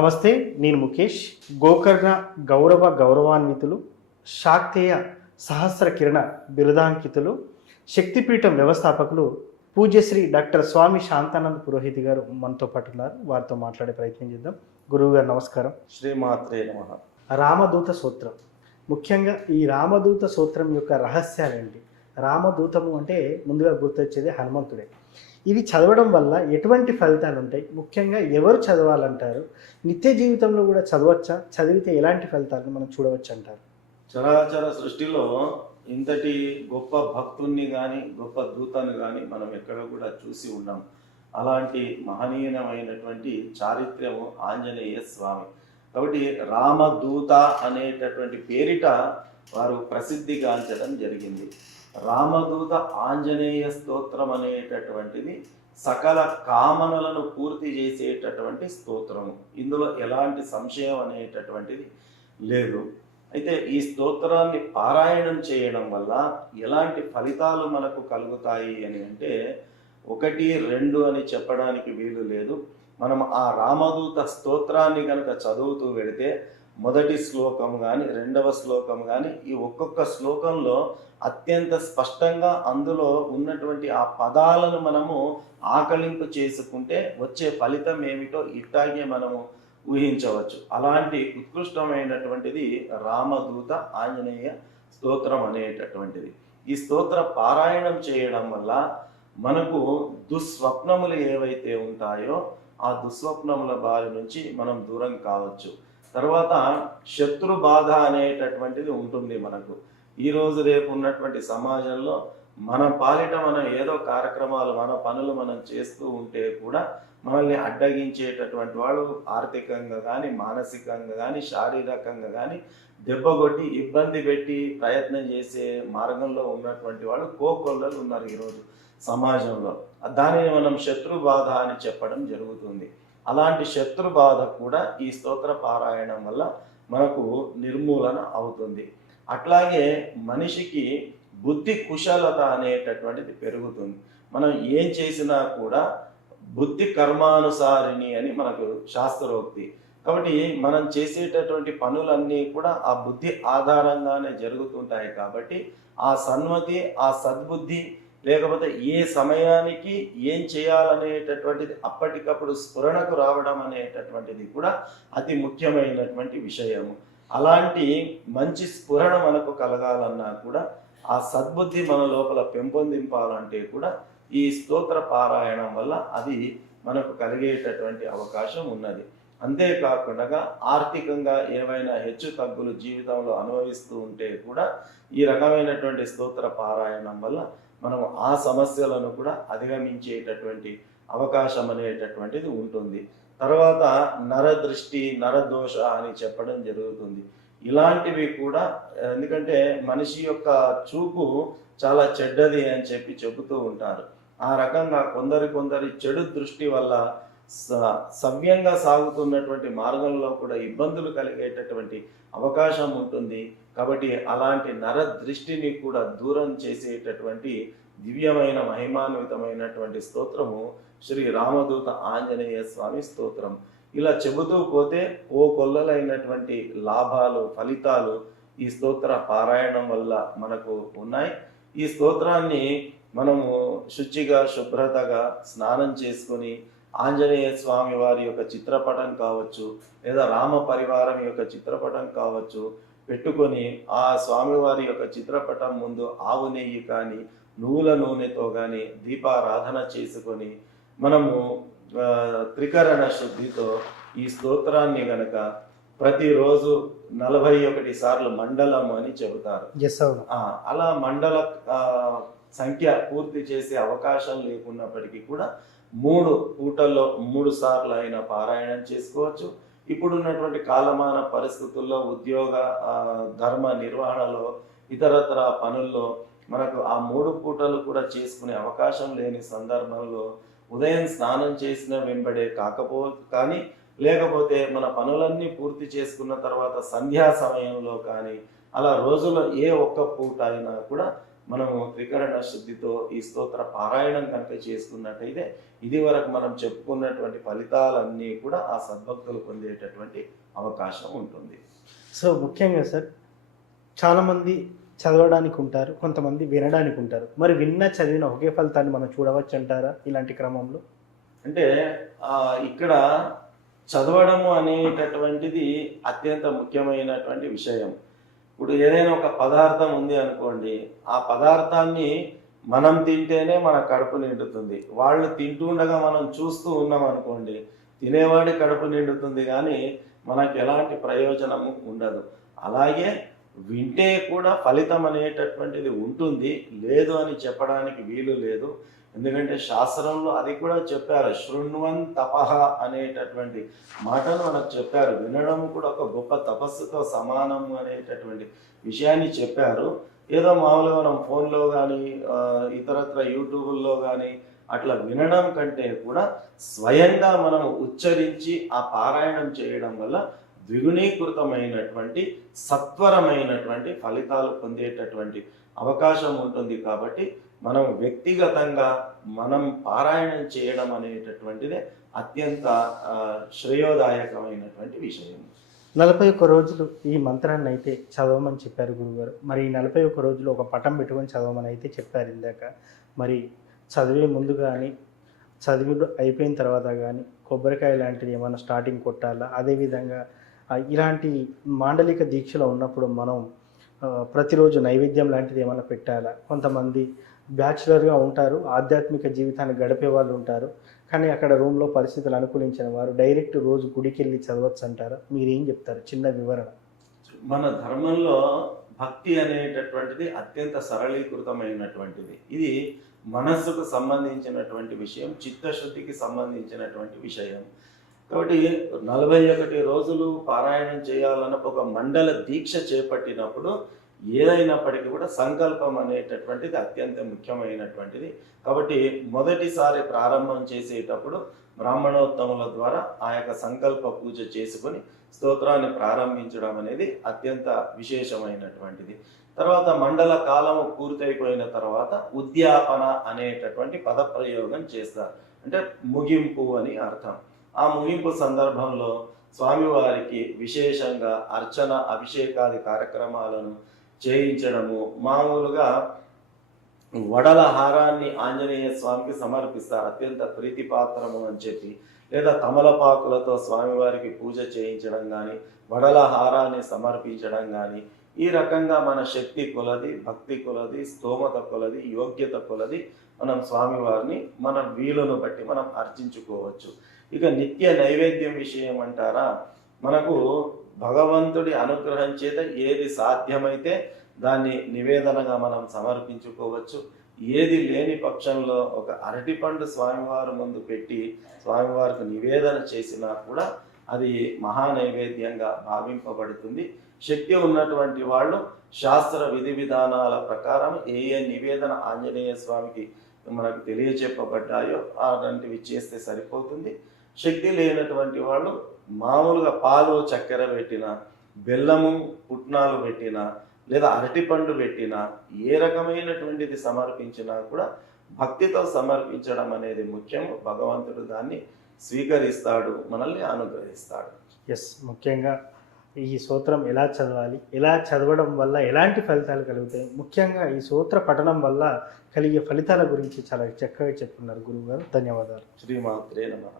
నమస్తే, నేను ముఖేష్. గోకర్ణ గౌరవాన్వితులు, శాక్తేయ సహస్ర కిరణ బిరుదాంకితులు, శక్తిపీఠం వ్యవస్థాపకులు పూజ్యశ్రీ డాక్టర్ స్వామి శాంతానంద పురోహిత్ గారు మనతో పాటు ఉన్నారు. వారితో మాట్లాడే ప్రయత్నం చేద్దాం. గురువు గారు నమస్కారం. శ్రీమాత్రే నమః. రామదూత సూత్రం, ముఖ్యంగా ఈ రామదూత సూత్రం యొక్క రహస్యాలు ఏంటి? రామదూతము అంటే ముందుగా గుర్తొచ్చేది హనుమంతుడే. ఇది చదవడం వల్ల ఎటువంటి ఫలితాలు ఉంటాయి? ముఖ్యంగా ఎవరు చదవాలంటారు? నిత్య జీవితంలో కూడా చదవచ్చా? చదివితే ఎలాంటి ఫలితాలను మనం చూడవచ్చు అంటారు? చరాచర సృష్టిలో ఇంతటి గొప్ప భక్తుల్ని కానీ గొప్ప దూతను కానీ మనం ఎక్కడ కూడా చూసి ఉన్నాం. అలాంటి మహనీయమైనటువంటి చారిత్ర్యము ఆంజనేయ స్వామి. కాబట్టి రామదూత అనేటటువంటి పేరిట వారు ప్రసిద్ధిగాంచడం జరిగింది. రామదూత ఆంజనేయ స్తోత్రం అనేటటువంటిది సకల కామనలను పూర్తి చేసేటటువంటి స్తోత్రము. ఇందులో ఎలాంటి సంశయం అనేటటువంటిది లేదు. అయితే ఈ స్తోత్రాన్ని పారాయణం చేయడం వల్ల ఎలాంటి ఫలితాలు మనకు కలుగుతాయి అని అంటే 1, 2 అని చెప్పడానికి వీలు లేదు. మనం ఆ రామదూత స్తోత్రాన్ని కనుక చదువుతూ వెళితే మొదటి శ్లోకం కానీ 2వ శ్లోకం కానీ ఈ ఒక్కొక్క శ్లోకంలో అత్యంత స్పష్టంగా అందులో ఉన్నటువంటి ఆ పదాలను మనము ఆకలింపు చేసుకుంటే వచ్చే ఫలితం ఏమిటో ఇట్టాగే మనము ఊహించవచ్చు. అలాంటి ఉత్కృష్టమైనటువంటిది రామదూత ఆంజనేయ స్తోత్రం అనేటటువంటిది. ఈ స్తోత్ర పారాయణం చేయడం వల్ల మనకు దుస్వప్నములు ఏవైతే ఉంటాయో ఆ దుస్వప్నముల బారి నుంచి మనం దూరం కావచ్చు. తర్వాత శత్రు బాధ అనేటటువంటిది ఉంటుంది మనకు. ఈరోజు రేపు ఉన్నటువంటి సమాజంలో మన పాలిట మనం ఏదో కార్యక్రమాలు మన పనులు మనం చేస్తూ ఉంటే కూడా మనల్ని అడ్డగించేటటువంటి వాళ్ళు ఆర్థికంగా కానీ మానసికంగా కానీ శారీరకంగా కానీ దెబ్బగొట్టి ఇబ్బంది పెట్టి ప్రయత్నం చేసే మార్గంలో ఉన్నటువంటి వాళ్ళు కోకొల్లలు ఉన్నారు ఈరోజు సమాజంలో. దానిని మనం శత్రు బాధ అని చెప్పడం జరుగుతుంది. అలాంటి శత్రు బాధ కూడా ఈ స్తోత్ర పారాయణం వల్ల మనకు నిర్మూలన అవుతుంది. అట్లాగే మనిషికి బుద్ధి కుశలత అనేటటువంటిది పెరుగుతుంది. మనం ఏం చేసినా కూడా బుద్ధి కర్మానుసారిణి అని మనకు శాస్త్రోక్తి. కాబట్టి మనం చేసేటటువంటి పనులన్నీ కూడా ఆ బుద్ధి ఆధారంగానే జరుగుతుంటాయి. కాబట్టి ఆ సన్మతి, ఆ సద్బుద్ధి, లేకపోతే ఏ సమయానికి ఏం చేయాలనేటటువంటిది అప్పటికప్పుడు స్ఫురణకు రావడం అనేటటువంటిది కూడా అతి ముఖ్యమైనటువంటి విషయము. అలాంటి మంచి స్ఫురణ మనకు కలగాలన్నా కూడా ఆ సద్బుద్ధి మన లోపల పెంపొందింపాలంటే కూడా ఈ స్తోత్ర పారాయణం వల్ల అది మనకు కలిగేటటువంటి అవకాశం ఉన్నది. అంతేకాకుండా ఆర్థికంగా ఏవైనా హెచ్చు తగ్గులు జీవితంలో అనుభవిస్తూ ఉంటే కూడా ఈ రకమైనటువంటి స్తోత్ర పారాయణం వల్ల మనం ఆ సమస్యలను కూడా అధిగమించేటటువంటి అవకాశం అనేటటువంటిది ఉంటుంది. తర్వాత నరదృష్టి, నరదోష అని చెప్పడం జరుగుతుంది. ఇలాంటివి కూడా, ఎందుకంటే మనిషి యొక్క చూపు చాలా చెడ్డది అని చెప్పి చెబుతూ ఉంటారు. ఆ రకంగా కొందరి చెడు దృష్టి వల్ల సవ్యంగా సాగుతున్నటువంటి మార్గంలో కూడా ఇబ్బందులు కలిగేటటువంటి అవకాశం ఉంటుంది. కాబట్టి అలాంటి నర దృష్టిని కూడా దూరం చేసేటటువంటి దివ్యమైన మహిమాన్వితమైనటువంటి స్తోత్రము శ్రీ రామదూత ఆంజనేయ స్వామి స్తోత్రం. ఇలా చెబుతూ పోతే కొల్లలైనటువంటి లాభాలు, ఫలితాలు ఈ స్తోత్ర పారాయణం వల్ల మనకు ఉన్నాయి. ఈ స్తోత్రాన్ని మనము శుచిగా, శుభ్రతగా స్నానం చేసుకొని ఆంజనేయ స్వామి వారి యొక్క చిత్రపటం కావచ్చు, లేదా రామ పరివారం యొక్క చిత్రపటం కావచ్చు పెట్టుకొని ఆ స్వామివారి యొక్క చిత్రపటం ముందు ఆవు నెయ్యి కానీ నువ్వుల నూనెతో కానీ దీపారాధన చేసుకొని మనము త్రికరణ శుద్ధితో ఈ స్తోత్రాన్ని గనక ప్రతిరోజు 41 సార్లు మండలం అని చెబుతారు. అలా మండల సంఖ్య పూర్తి చేసే అవకాశం లేకున్నప్పటికీ కూడా 3 పూటల్లో 3 సార్లు అయినా పారాయణం చేసుకోవచ్చు. ఇప్పుడున్నటువంటి కాలమాన పరిస్థితుల్లో ఉద్యోగ ధర్మ నిర్వహణలో ఇతరత్ర పనుల్లో మనకు ఆ 3 పూటలు కూడా చేసుకునే అవకాశం లేని సందర్భంలో ఉదయం స్నానం చేసిన వెంబడే కానీ లేకపోతే మన పనులన్నీ పూర్తి చేసుకున్న తర్వాత సంధ్యా సమయంలో కానీ అలా రోజులో ఏ ఒక్క పూట అయినా కూడా మనము త్రికరణ శుద్ధితో ఈ స్తోత్ర పారాయణం కనుక చేసుకున్నట్టయితే ఇది వరకు మనం చెప్పుకున్నటువంటి ఫలితాలన్నీ కూడా ఆ సద్భక్తులు పొందేటటువంటి అవకాశం ఉంటుంది. సో ముఖ్యంగా సార్ చాలామంది చదవడానికి ఉంటారు, కొంతమంది వినడానికి ఉంటారు. మరి విన్న చదివిన ఒకే ఫలితాన్ని మనం చూడవచ్చు అంటారా ఇలాంటి క్రమంలో? అంటే ఇక్కడ చదవడము అనేటటువంటిది అత్యంత ముఖ్యమైనటువంటి విషయం. ఇప్పుడు ఏదైనా ఒక పదార్థం ఉంది అనుకోండి, ఆ పదార్థాన్ని మనం తింటేనే మన కడుపు నిండుతుంది. వాళ్ళు తింటుండగా మనం చూస్తూ ఉన్నాం అనుకోండి, తినేవాడి కడుపు నిండుతుంది కానీ మనకు ఎలాంటి ప్రయోజనము ఉండదు. అలాగే వింటే కూడా ఫలితం అనేటటువంటిది ఉంటుంది, లేదు అని చెప్పడానికి వీలు లేదు. ఎందుకంటే శాస్త్రంలో అది కూడా చెప్పారు, శృణ్వన్ తపః అనేటటువంటి మాటను మనకు చెప్పారు. వినడం కూడా ఒక గొప్ప తపస్సుతో సమానము అనేటటువంటి విషయాన్ని చెప్పారు. ఏదో మామూలుగా మనం ఫోన్లో కానీ ఇతరత్ర యూట్యూబుల్లో కానీ అట్లా వినడం కంటే కూడా స్వయంగా మనం ఉచ్చరించి ఆ పారాయణం చేయడం వల్ల ద్విగుణీకృతమైనటువంటి సత్వరమైనటువంటి ఫలితాలు పొందేటటువంటి అవకాశం ఉంటుంది. కాబట్టి మనం వ్యక్తిగతంగా మనం పారాయణం చేయడం అనేటటువంటిదే అత్యంత శ్రేయోదాయకమైనటువంటి విషయం. 41 రోజులు ఈ మంత్రాన్ని అయితే చదవమని చెప్పారు గురుగారు. మరి ఈ 41 రోజులు ఒక పటం పెట్టుకొని చదవమని అయితే చెప్పారు ఇందాక. మరి చదివే ముందు కానీ చదివి అయిపోయిన తర్వాత కానీ కొబ్బరికాయ లాంటిది ఏమైనా స్టార్టింగ్ కొట్టాలా? అదేవిధంగా ఇలాంటి మాండలిక దీక్షలో ఉన్నప్పుడు మనం ప్రతిరోజు నైవేద్యం లాంటిది ఏమైనా పెట్టాలా? కొంతమంది బ్యాచులర్గా ఉంటారు, ఆధ్యాత్మిక జీవితాన్ని గడిపే వాళ్ళు ఉంటారు, కానీ అక్కడ రూమ్లో పరిస్థితులు అనుకూలించిన వారు డైరెక్ట్ రోజు గుడికి వెళ్ళి చదవచ్చు అంటారా? మీరేం చెప్తారు? చిన్న వివరణ. మన ధర్మంలో భక్తి అనేటటువంటిది అత్యంత సరళీకృతమైనటువంటిది. ఇది మనస్సుకు సంబంధించినటువంటి విషయం, చిత్తశుద్ధికి సంబంధించినటువంటి విషయం. కాబట్టి 41 రోజులు పారాయణం చేయాలన్న ఒక మండల దీక్ష చేపట్టినప్పుడు ఏదైనప్పటికీ కూడా సంకల్పం అనేటటువంటిది అత్యంత ముఖ్యమైనటువంటిది. కాబట్టి మొదటిసారి ప్రారంభం చేసేటప్పుడు బ్రాహ్మణోత్తముల ద్వారా ఆ యొక్క సంకల్ప పూజ చేసుకొని స్తోత్రాన్ని ప్రారంభించడం అనేది అత్యంత విశేషమైనటువంటిది. తర్వాత మండల కాలము పూర్తయిపోయిన తర్వాత ఉద్యాపన అనేటటువంటి పదప్రయోగం చేస్తారు. అంటే ముగింపు అని అర్థం. ఆ ముగింపు సందర్భంలో స్వామివారికి విశేషంగా అర్చన అభిషేకాది కార్యక్రమాలను చేయించడము, మామూలుగా వడల హారాన్ని ఆంజనేయ స్వామికి సమర్పిస్తారు, అత్యంత ప్రీతిపాత్రము అని చెప్పి, లేదా తమలపాకులతో స్వామివారికి పూజ చేయించడం కానీ, వడల హారాన్ని సమర్పించడం కానీ, ఈ రకంగా మన శక్తి కొలది, భక్తి కొలది, స్తోమత కొలది, యోగ్యత కొలది మనం స్వామివారిని మన వీలును బట్టి మనం అర్చించుకోవచ్చు. ఇక నిత్య నైవేద్యం విషయం అంటారా, మనకు భగవంతుడి అనుగ్రహం చేత ఏది సాధ్యమైతే దాన్ని నివేదనగా మనం సమర్పించుకోవచ్చు. ఏది లేని పక్షంలో ఒక అరటిపండు స్వామివారి ముందు పెట్టి స్వామివారికి నివేదన చేసినా కూడా అది మహా నైవేద్యంగా భావింపబడుతుంది. శక్తి ఉన్నటువంటి వాళ్ళు శాస్త్ర విధి విధానాల ప్రకారం ఏ నివేదన ఆంజనేయ స్వామికి మనకు తెలియచెప్పబడ్డాయో అలాంటివి చేస్తే సరిపోతుంది. శక్తి లేనటువంటి వాళ్ళు మామూలుగా పాలు చక్కెర పెట్టిన, బెల్లము పుట్నాలు పెట్టిన, లేదా అరటిపండు పెట్టిన, ఏ రకమైనటువంటిది సమర్పించినా కూడా భక్తితో సమర్పించడం అనేది ముఖ్యం. భగవంతుడు దాన్ని స్వీకరిస్తాడు, మనల్ని అనుగ్రహిస్తాడు. ఎస్, ముఖ్యంగా ఈ సూత్రం ఎలా చదవాలి, ఎలా చదవడం వల్ల ఎలాంటి ఫలితాలు కలుగుతాయి, ముఖ్యంగా ఈ సూత్ర పఠనం వల్ల కలిగే ఫలితాల గురించి చాలా చక్కగా చెప్పుకున్నారు గురువుగారు. ధన్యవాదాలు. శ్రీమాత్రే నమః.